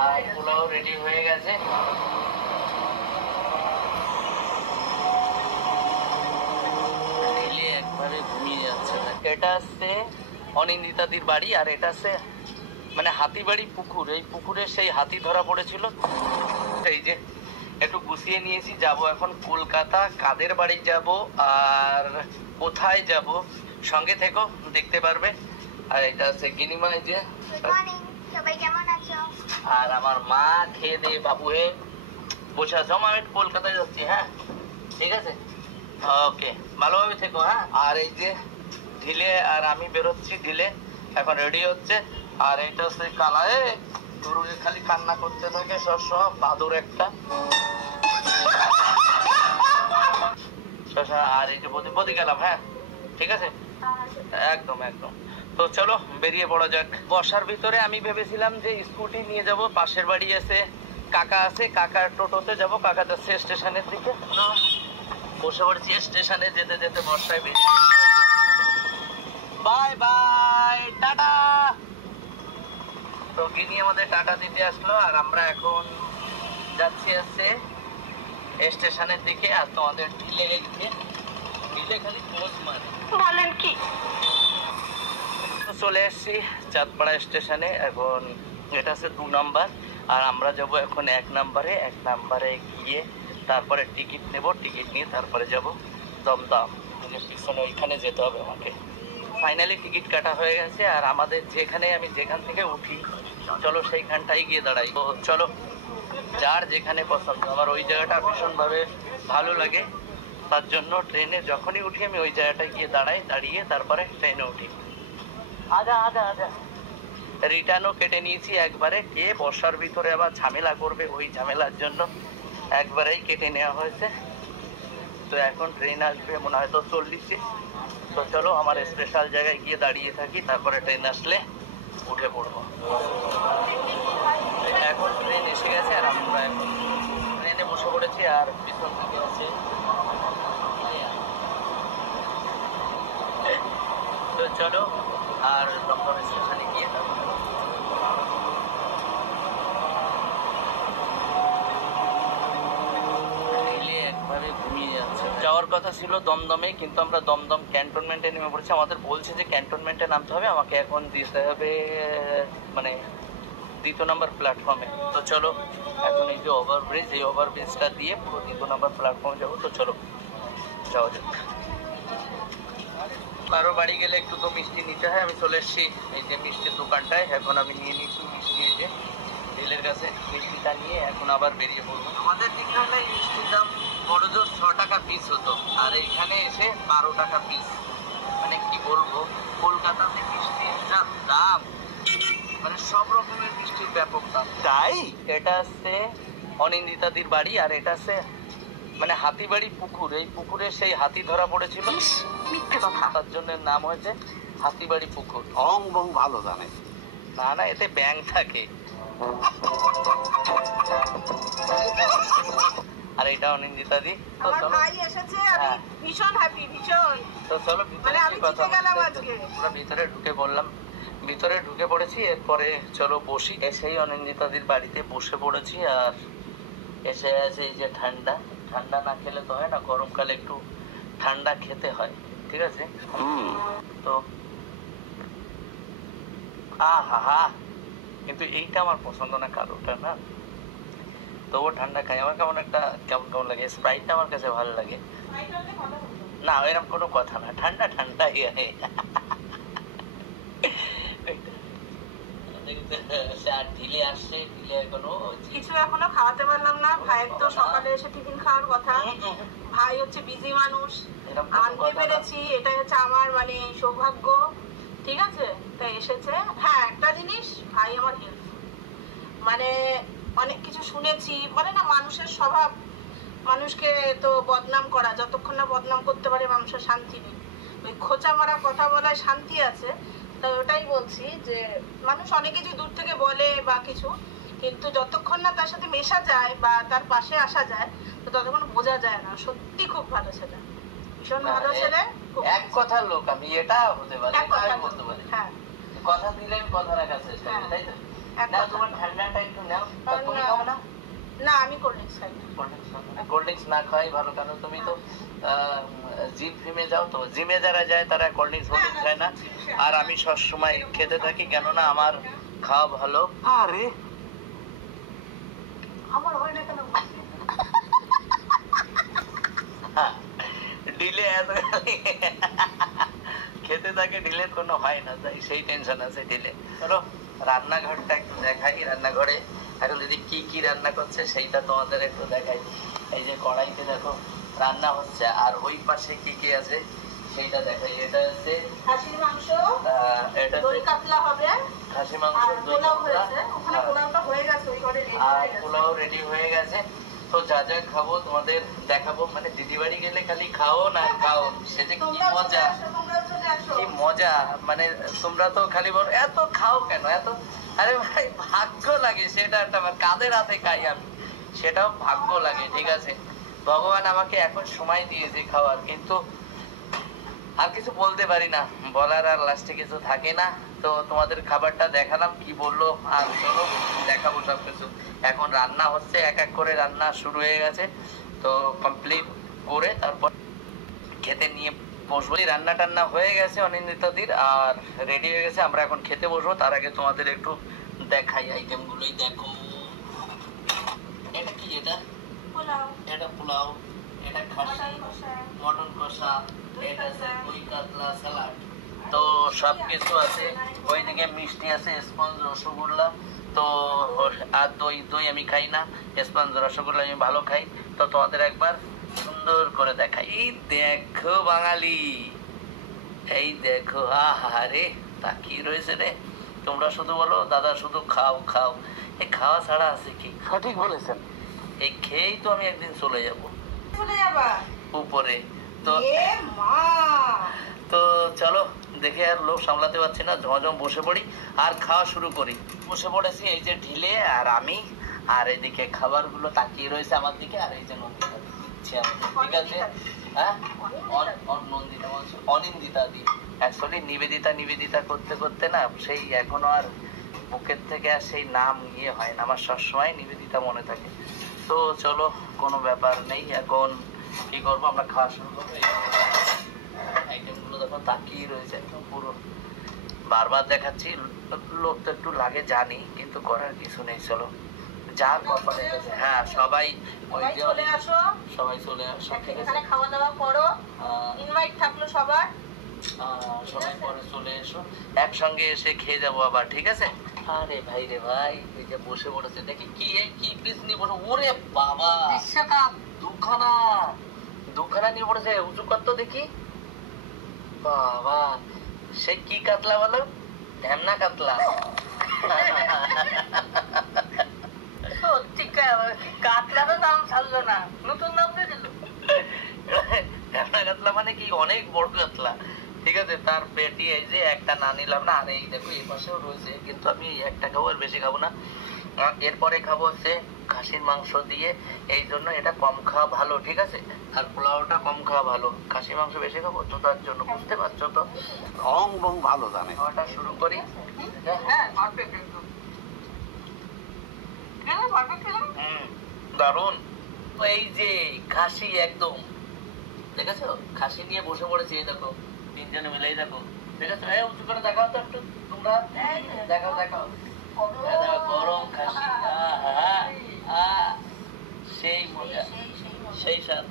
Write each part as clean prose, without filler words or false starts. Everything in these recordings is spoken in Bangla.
আর পোলাও রেডি হয়ে গেছে। একবারে ঘুমিয়ে যাচ্ছে। এটা হচ্ছে অনিন্দিতাদির বাড়ি, আর এটা হচ্ছে মানে হাতিবাড়ি পুকুর। এই পুকুরে সেই হাতি ধরা পড়েছিল। এই যে একটু গুছিয়ে নিয়েছি, যাব এখন কলকাতা। কাদের বাড়ি যাব আর কোথায় যাব সঙ্গে থেকো, দেখতে পারবে। আর এটা হচ্ছে গিনিমা, এই যে সবাই কেমন আছো? আর আমার মা খেয়ে দিয়ে বাবু হয়ে বসে আছো। আমি কলকাতায় যাচ্ছি। হ্যাঁ ঠিক আছে, ওকে, ভালোভাবে থেকো। হ্যাঁ, আর এই যে ঢিলে আর আমি বেরোচ্ছি। ঢিলে এখন রেডি হচ্ছে। আর এটা হচ্ছে কালায় গরুকে খালি কান্না করতে থাকে সবসময়, বাদুর একটা। আর এই যে বদি গেলাম। হ্যাঁ ঠিক আছে, একদম একদম। তো চলো বেরিয়ে পড়া যাক। বসার ভিতরে আমি ভেবেছিলাম যে স্কুটি নিয়ে যাব, পাশের বাড়ি আছে কাকা আছে, কাকার টোটোতে যাব। কাকা যাচ্ছে স্টেশনের দিকে, বসে পড়েছি স্টেশনে। যেতে যেতে বর্ষায় বেরিয়ে। Bye bye, tata. তো গিনি আমাদের টাটা দিতে আসলো, আর আমরা এখন যাচ্ছি হচ্ছে স্টেশনের দিকে। আর তোমাদের ঢিলে খালি পোজ মারে। বলেন কি? চলে এসছি চাঁদপাড়া স্টেশনে। এখন এটা হচ্ছে 2 নাম্বার, আর আমরা যাব এখন 1 নাম্বারে। 1 নাম্বারে গিয়ে তারপরে টিকিট নেব। টিকিট নিয়ে তারপরে যাব দমদম স্টেশনে, ওইখানে যেতে হবে আমাকে। ফাইনালি টিকিট কাটা হয়ে গেছে। আর আমাদের আমি যেখান থেকে উঠি, চলো সেইখানটাই গিয়ে দাঁড়াই। তো চলো, যার যেখানে পছন্দ। আমার ওই জায়গাটা ভীষণভাবে ভালো লাগে, তার জন্য ট্রেনে যখনই উঠি আমি ওই জায়গাটায় গিয়ে দাঁড়াই। দাঁড়িয়ে তারপরে ট্রেনে উঠি। আজা রিটার্নও কেটে নিয়েছি একবারে। কে বর্ষার ভিতরে আবার ঝামেলা করবে, ওই ঝামেলার জন্য একবারেই কেটে নেওয়া হয়েছে। তো এখন ট্রেন আসবে মনে হয় তো 40-এ। তো চলো আমার স্পেশাল জায়গায় গিয়ে দাঁড়িয়ে থাকি, তারপরে ট্রেন আসলে উঠে পড়বো। এখন ট্রেন এসে গেছে, আর আমরা এখন ট্রেনে বসে পড়েছি। আর পিছন দিকে আছে। তো চলো আর দমদম স্টেশনে গিয়ে একবারে ঘুমিয়ে যাচ্ছে। যাওয়ার কথা ছিল দমদমে, কিন্তু আমরা দমদম ক্যান্টনমেন্টে নেমে পড়েছি। আমাদের বলছে যে ক্যান্টনমেন্টে নামতে হবে, আমাকে এখন দিতে হবে মানে 2 নাম্বার প্ল্যাটফর্মে। তো চলো এখন এই যে ওভারব্রিজ, এই ওভারব্রিজটা দিয়ে পুরো 2 নাম্বার প্ল্যাটফর্মে যাবো। তো চলো যাওয়া যাক। কারো বাড়ি গেলে একটু তো মিষ্টি নিতে হয়। আমি চলে এসেছি এই যে মিষ্টির দোকানটায়। এখন আমি নিয়ে নিচ্ছি মিষ্টি। এই যে ঢিলের কাছে মিষ্টিটা নিয়ে এখন আবার বেরিয়ে পড়বো। আমাদের দিকে হলে মিষ্টির দাম বড় জোর 6 টাকা পিস হতো, আর এইখানে এসে 12 টাকা পিস। মানে কি বলবো, কলকাতাতে মিষ্টির যা দাম, মানে সব রকমের মিষ্টির ব্যাপক দাম। তাই এটা হচ্ছে অনিন্দিতাদির বাড়ি, আর এটা হচ্ছে মানে হাতিবাড়ি পুকুর। এই পুকুরে সেই হাতি ধরা পড়েছিল, তার জন্য নাম হয়েছে হাতিবাড়ি পুকুর। ভালো জানে না, এতে ব্যাঙ থাকে। আর এটা অনিন্দিতাদি। ভাই এসেছে, আমি ভীষণ হ্যাপি, ভীষণ। তো চলো ভিতরে ভিতরে ঢুকে পড়লাম। ভিতরে ঢুকে পড়েছি। এরপরে চলো বসি। এসেই অনিন্দিতাদির বাড়িতে বসে পড়েছি। আর এসে আছে এই যে ঠান্ডা না খেলে তো হয় না, গরমকালে একটু ঠান্ডা খেতে হয়, ঠিক আছে। তো কিন্তু এইটা আমার পছন্দ না, কালোটা না। তবু ঠান্ডা খাই। আমার কেমন লাগে। স্প্রাইটটা আমার কাছে ভালো লাগে না, এরকম কোনো কথা না। ঠান্ডা ঢিলে আসছে, ঢিলে কিছু এখনো খাওয়াতে পারলাম না। ভাইয়ের তো সকালে এসে টিফিন খাওয়ার কথা। ভাই হচ্ছে বিজি মানুষ, আনতে পেরেছি, এটাই হচ্ছে আমার মানে সৌভাগ্য, ঠিক আছে। তাই এসেছে। হ্যাঁ, একটা জিনিস, ভাই আমার হেল্প, মানে অনেক কিছু শুনেছি, বলে না মানুষের স্বভাব মানুষকে তো বদনাম করা, যতক্ষণ না বদনাম করতে পারে মানুষের শান্তি নেই। ওই খোঁচা মারা কথা বলায় শান্তি আছে। তাই ওটাই বলছি যে মানুষ অনেক কিছু দূর থেকে বলে বা কিছু, কিন্তু যতক্ষণ না তার সাথে মেশা যায় বা তার পাশে আসা যায় তো ততক্ষণ বোঝা যায় না। সত্যি খুব ভালো ছেলে, ভীষণ ভালো ছেলে। এক কথার লোক, আমি এটা হতে পারে, হ্যাঁ, কথা দিলে আমি কথা রাখার চেষ্টা করি, তাই তো? না তোমার ঠান্ডাটা একটু নাও, তুমি খাও না? না আমি কোল্ড ড্রিঙ্কস খাই না। কোল্ড ড্রিঙ্কস না খাওয়াই ভালো, কারণ তুমি তো জিম ফিমে যাও, তো জিমে যারা যায় তারা কোল্ড ড্রিঙ্কস খায় না, আর আমি সবসময় খেতে থাকি, কেননা আমার খাওয়া ভালো। আরে আমার হয় না কেন ডিলে এত খেতে থাকে, ডিলের কোনো হয় না, তাই সেই টেনশন আছে ডিলে। চলো রান্নাঘরটা একটু দেখাই, রান্নাঘরে এখন দিদি কি কি রান্না করছে সেইটা তোমাদের একটু দেখাই। এই যে কড়াইতে দেখো রান্না হচ্ছে, আর ওই পাশে কি কি আছে সেইটা দেখাই। এটা হচ্ছে খাসির মাংস, এটা দই কাতলা হবে, খাসি মাংস, দই পোলাও কাতলা, হয়েছে, ওখানে পোলাওটা হয়ে গেছে, ওই ঘরে রেডি আর হয়ে গেছে। পোলাও রেডি হয়ে গেছে। তো যা যা খাবো তোমাদের দেখাবো, মানে দিদি বাড়ি গেলে খালি খাও না খাও, সেটা কি মজা, কি মজা। মানে তোমরা তো খালি বলো এত খাও কেন এত, আরে ভাই ভাগ্য লাগে, সেটা একটা কাদের হাতে খাই আমি, সেটাও ভাগ্য লাগে, ঠিক আছে? ভগবান আমাকে এখন সময় দিয়েছে খাওয়ার, কিন্তু আর কিছু বলতে পারি না, বলার আর লাস্টে কিছু থাকে না। তো তোমাদের খাবারটা দেখালাম, কি বললো, আর চলো দেখাবো সবকিছু। এখন রান্না হচ্ছে, এক এক করে রান্না শুরু হয়ে গেছে, তো কমপ্লিট করে তারপর খেতে নিয়ে বসবো। রান্না টান্না হয়ে গেছে অনিন্দিতাদির, আর রেডি হয়ে গেছে, আমরা এখন খেতে বসবো। তার আগে তোমাদের একটু দেখাই আইটেম গুলোই। দেখো এটা কি, এটা পোলাও, এটা পোলাও, এটা খাসি মটন কষা, এটা আছে দই কাতলা স্যালাড, তো সবকিছু আছে। ওইদিকে মিষ্টি আছে, স্পঞ্জ রসগোল্লা, তো আর দই দই আমি খাই না, স্পঞ্জ রসগোল্লা আমি ভালো খাই। তো তোমাদের একবার সুন্দর করে দেখাই। এই দেখো বাঙালি, এই দেখো, আহারে তাকিয়ে রয়েছে রে। তোমরা শুধু বলো দাদা শুধু খাও খাও, এই খাওয়া ছাড়া আছে কি? সঠিক বলেছেন, এই খেয়েই তো আমি একদিন চলে যাব চলে যাবা উপরে। তো এ মা, তো চলো দেখে আর লোভ সামলাতে পারছি না, ঝমঝম বসে পড়ি আর খাওয়া শুরু করি। বসে পড়েছি, এই যে ঢিলে আর আমি, আর এদিকে খাবারগুলো তাকিয়ে রয়েছে আমার দিকে, আর এই যে নন্দিতা দিচ্ছে আমাকে, ঠিক আছে? হ্যাঁ নন্দিতা বলছো, অনিন্দিতা দি, অ্যাকচুয়ালি নিবেদিতা নিবেদিতা করতে করতে না সেই এখনো আর বুকের থেকে আর সেই নাম ইয়ে হয় না, আমার সবসময় নিবেদিতা মনে থাকে। তো চলো কোনো ব্যাপার নেই, এখন কি করবো, আমরা খাওয়া শুরু করবো। আইটেমগুলো দেখো তাকিয়ে রয়েছে একদম পুরো, বারবার দেখাচ্ছি, লোক তো একটু লাগে জানি, কিন্তু করার কিছু নেই। চলো যা কপালে আছে। হ্যাঁ সবাই চলে আসো, সবাই চলে আসো, ঠিক আছে? এখানে খাওয়া দাওয়া করো, ইনভাইট থাকলো সবার, সবাই পরে চলে এসো, একসঙ্গে এসে খেয়ে যাবো আবার, ঠিক আছে? আরে ভাই রে ভাই, এই যে বসে পড়েছে, দেখি কি কি পিস নিয়ে বসে, ওরে বাবা বিশ্বকাপ দুখানা দুখানা নিয়ে পড়েছে, উঁচু কত দেখি, বাবা সে কি কাতলা বলো, ঢ্যামনা কাতলা। সত্যি কাতলা তো নাম ছাড়লো না, নতুন নাম দিয়ে দিল। ঢ্যামনা কাতলা মানে কি অনেক বড় কাতলা, ঠিক আছে? তার পেটি এই যে একটা না নিলাম না, আর এই দেখো এই পাশেও রয়েছে, কিন্তু আমি একটা খাবো, আর বেশি খাবো না। এরপরে খাবো হচ্ছে খাসির মাংস দিয়ে, এই জন্য এটা কম খাওয়া ভালো, ঠিক আছে? আর পোলাওটা কম খাওয়া ভালো, খাসির মাংস বেশি খাবো তো তার জন্য, বুঝতে পারছো তো? রং রং ভালো জানে। খাওয়াটা শুরু করি। হ্যাঁ পারফেক্ট একদম, দারুন। এই যে খাসি একদম, দেখেছো খাসি নিয়ে বসে পড়েছে, এই দেখো তিনজনে মিলেই দেখো, দেখেছো? এই উঁচু করে দেখাও তো একটু তোমরা, দেখাও দেখাও, গরম খাসি, সেই মজা, সেই স্বাদ।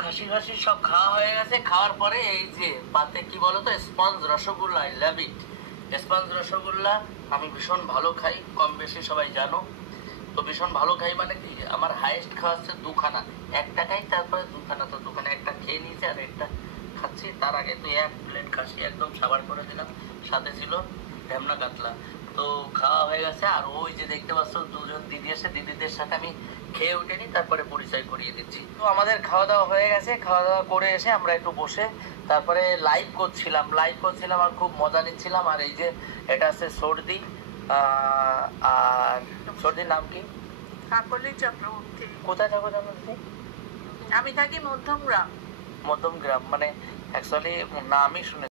খাসি খাসি সব খাওয়া হয়ে গেছে, খাওয়ার পরে এই যে পাতে কি বলতো, sponge rasgulla, I love it. Sponge rasgulla আমি ভীষণ ভালো খাই, কম বেশি সবাই জানো। তো ভীষণ ভালো খাই মানে কি, আমার হাইয়েস্ট খাওয়া হচ্ছে দুখানা, একটা খাই তারপরে দুখানা, তো দুখানা একটা খেয়ে নিয়েছি আর একটা খাচ্ছি। তার আগে তো এক প্লেট খাসি একদম সাবার করে দিলাম, সাথে ছিল ঢ্যামনা কাতলা। তো খাওয়া হয়ে গেছে, আর ওই যে দেখতে পাচ্ছ দুজন দিদি এসে, দিদিদের সাথে আমি খেয়ে উঠেনি, তারপরে পরিচয় করিয়ে দিচ্ছি। তো আমাদের খাওয়া দাওয়া হয়ে গেছে, খাওয়া দাওয়া করে এসে আমরা একটু বসে তারপরে লাইভ করছিলাম আর খুব মজা নিচ্ছিলাম। আর এই যে এটা আছে সর্দি, আর সর্দির নাম কি? কাকলি চক্রবর্তী। কোথায় থাকো জানো দিদি? আমি থাকি মধ্যমগ্রাম। মধ্যমগ্রাম মানে অ্যাকচুয়ালি নামই শুনে